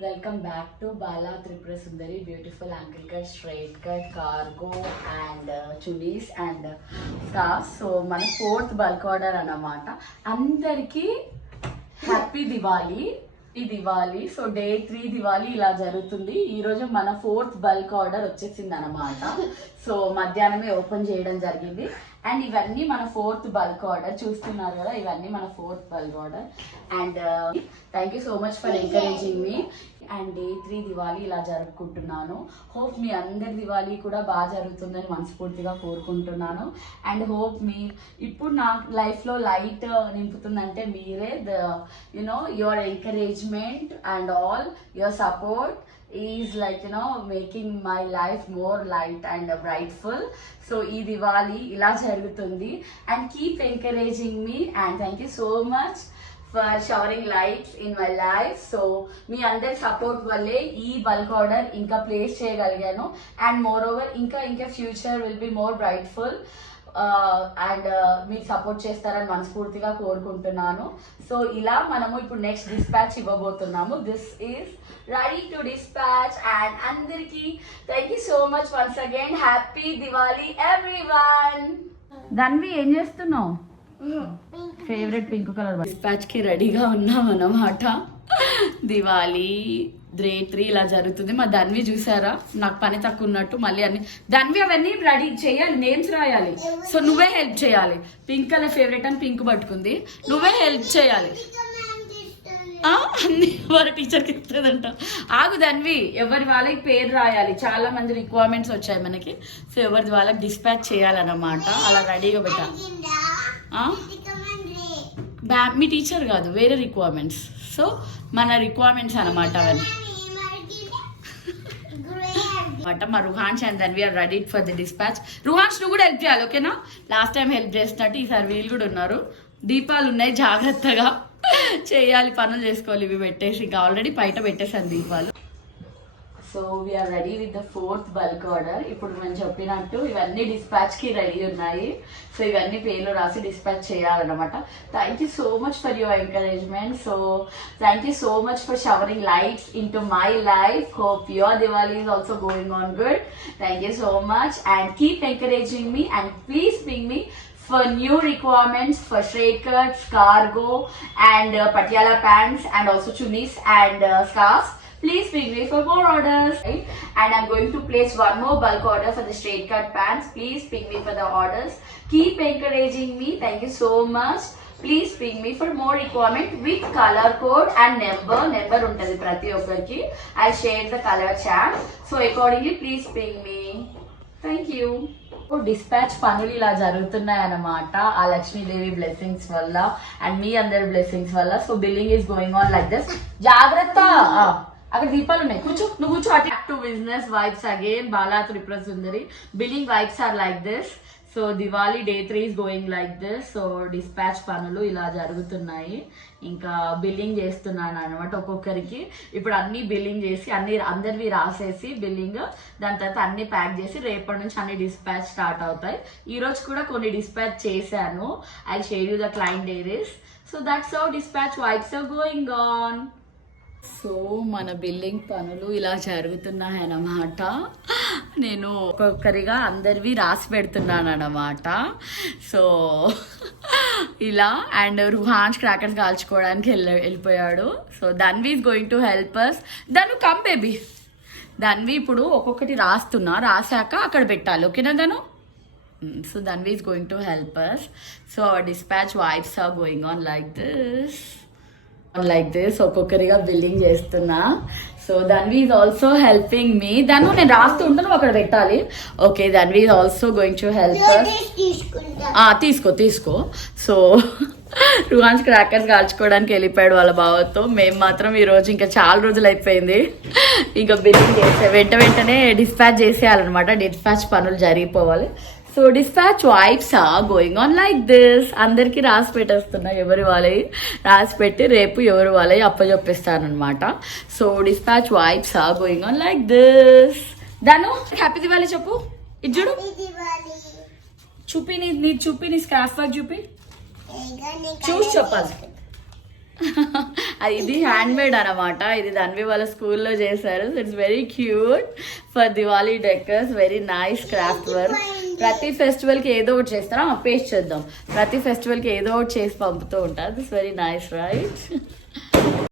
Welcome back to Bala Tripura Sundari, beautiful ankle cut, straight cut, cargo and chulis and scarves. So మన fourth bulk order అన్నమాట. అందరికీ happy Diwali. ఈ Diwali so day 3 Diwali ఇలా జరుగుతుంది. ఈ రోజు మన ఫోర్త్ బల్క్ ఆర్డర్ వచ్చేసింది అన్నమాట. సో మధ్యాహ్నమే ఓపెన్ చేయడం జరిగింది. అండ్ ఇవన్నీ మన ఫోర్త్ బల్క్ ఆర్డర్ చూస్తున్నారు కదా, ఇవన్నీ మన fourth bulk order. And thank you so much for encouraging me. And day 3 Diwali ఇలా జరుపుకుంటున్నాను. హోప్ మీ అందరి దివాలి కూడా బాగా జరుగుతుందని మనస్ఫూర్తిగా కోరుకుంటున్నాను. అండ్ హోప్ మీ ఇప్పుడు నా లైఫ్లో లైట్ నింపుతుందంటే మీరే. Your encouragement and all your support is making my life more light and brightful. So ee Diwali ila jarugutundi and keep encouraging me and thank you so much for showering lights in my life. So మీ అందరి support వల్లే ఈ bulk order ఇంకా place చేయగలిగాను. And moreover ఇంకా future will be more brightful. And మీకు support చేస్తారని మనస్ఫూర్తిగా కోరుకుంటున్నాను. సో ఇలా మనము ఇప్పుడు నెక్స్ట్ డిస్పాచ్ ఇవ్వబోతున్నాము. This is ready to dispatch and అందరికి thank you so much once again. Happy Diwali everyone. Dhanvi ఏం చేస్తున్నావు? ఫేవరెట్ పింక్ కలర్ డిస్పాచ్ కి రెడీగా ఉన్నాం అన్నమాట. దివాలి డే 3 ఇలా జరుగుతుంది. మా ధన్వి చూసారా, నాకు పని తక్కువ ఉన్నట్టు మళ్ళీ అన్ని ధన్వి అవన్నీ రెడీ చేయాలి, నేమ్స్ రాయాలి. సో నువ్వే హెల్ప్ చేయాలి. పింక్ కలర్ ఫేవరెట్ అని పింక్ పట్టుకుంది, నువ్వే హెల్ప్ చేయాలి. అన్ని వాళ్ళ టీచర్కి ఇస్తుందంట. ఆగు ధన్వి, ఎవరి వాళ్ళకి పేరు రాయాలి. చాలా మంది రిక్వైర్మెంట్స్ వచ్చాయి మనకి. సో ఎవరిది వాళ్ళకి డిస్పాచ్ చేయాలన్నమాట. అలా రెడీగా పెట్టాలి. మీ టీచర్ కాదు, వేరే రిక్వైర్మెంట్స్. సో మన రిక్వైర్మెంట్స్ అనమాట అవన్నీ. మా Ruhans and then we're ready for the dispatch. Ruhans నువ్వు కూడా హెల్ప్ చేయాలి, ఓకేనా? లాస్ట్ టైం హెల్ప్ చేసినట్టు ఈసారి వీళ్ళు కూడా ఉన్నారు. దీపాలు ఉన్నాయి, జాగ్రత్తగా చేయాలి, పనులు చేసుకోవాలి. ఇవి పెట్టేసి ఇంకా ఆల్రెడీ బయట పెట్టేసాను దీపాలు. So we're ready with the fourth bulk order. ఇప్పుడు నేను చెప్పినట్టు ఇవన్నీ డిస్పాచ్ కి రెడీ ఉన్నాయి. సో ఇవన్నీ పేర్లు రాసి డిస్పాచ్ చేయాలన్నమాట. Thank you so much for your encouragement. So thank you so much for showering lights in to my life. Hope your Diwali is also going on good. Thank you so much and keep encouraging me and please bring me for new requirements for straight cuts, cargo and patiala pants and also chunis and scarves. Please bring me for more orders, right? And I'm going to place one more bulk order for the straight cut pants. Please bring me for the orders. Keep encouraging me. Thank you so much. Please bring me for more requirement with color code and number untadi prati okkarki. I'll share the color chart. So accordingly please bring me. Thank you. Dispatch పనులు ఇలా జరుగుతున్నాయి అన్నమాట. ఆ Lakshmidevi blessings వల్ల and మీ అందరి blessings వల్ల. So billing is going on like this. జాగ్రత్త, అక్కడ దీపాలు ఉన్నాయి, కూర్చో, నువ్వు కూర్చో. Back to business vibes again. Bala Tripura Sundari billing vibes are like this. So Diwali day 3 is going like this. So dispatch పనులు ఇలా జరుగుతున్నాయి. ఇంకా బిల్లింగ్ చేస్తున్నాను అనమాట ఒక్కొక్కరికి. ఇప్పుడు అన్ని బిల్లింగ్ చేసి అందరివి రాసేసి బిల్లింగ్, దాని తర్వాత అన్ని ప్యాక్ చేసి రేపటి నుంచి అన్ని డిస్పాచ్ స్టార్ట్ అవుతాయి. ఈ రోజు కూడా కొన్ని డిస్పాచ్ చేశాను. I share you the client diaries. So that's how dispatch vibes are going on. So మన బిల్లింగ్ పనులు ఇలా జరుగుతున్నాయి అన్నమాట. నేను ఒక్కొక్కరిగా అందరివి రాసి పెడుతున్నాను అన్నమాట. సో ఇలా అండ్ రుహాన్స్ క్రాకర్స్ కాల్చుకోవడానికి వెళ్ళిపోయాడు. So Dhanvi is going to help us. Dhanu come baby. Dhanvi ఇప్పుడు ఒక్కొక్కటి రాసాక అక్కడ పెట్టాలి, ఓకేనా Dhanu? So Dhanvi is going to help us. So our dispatch vibes are going on like this. ఒక్కొక్కరిగా బిల్లింగ్ చేస్తున్నా. So Dhanvi is also helping me. Dhanu నేను రాస్తూ ఉంటాను, అక్కడ పెట్టాలి. Okay, Dhanvi is also going to help us. తీసుకో. సో రుహాన్స్ క్రాకర్స్ కాల్చుకోవడానికి వెళ్ళిపోయాడు వాళ్ళ బావతో. మేము మాత్రం ఈరోజు ఇంకా చాలా రోజులు అయిపోయింది, ఇంకా బిల్లింగ్ చేసే వెంటనే డిస్పాచ్ చేసేయాలన్నమాట. డిస్పాచ్ పనులు జరిగిపోవాలి. So dispatch vibes are going on like this. అందరికి రాసి పెట్టేస్తున్నా, ఎవరి వాళ్ళవి రాసి పెట్టి రేపు ఎవరి వాళ్ళవి అప్పచెప్పిస్తాను అనమాట. So dispatch vibes are going on like this. దాను హ్యాపీ దివాలి చెప్పు. ఇది చూడు, చూపి నీ స్క్రాప్ వర్క్ చూపి, చూసి చెప్పాలి. ఇది హ్యాండ్ మేడ్ అనమాట. ఇది ధన్వి వాళ్ళ స్కూల్లో చేశారు. It's very cute for Diwali decors. Very nice craft work. ప్రతి ఫెస్టివల్కి ఏదో ఒకటి చేస్తారా, పేస్ట్ చేద్దాం. ప్రతి ఫెస్టివల్కి ఏదో ఒకటి చేసి పంపుతూ ఉంటారు. It's very nice right.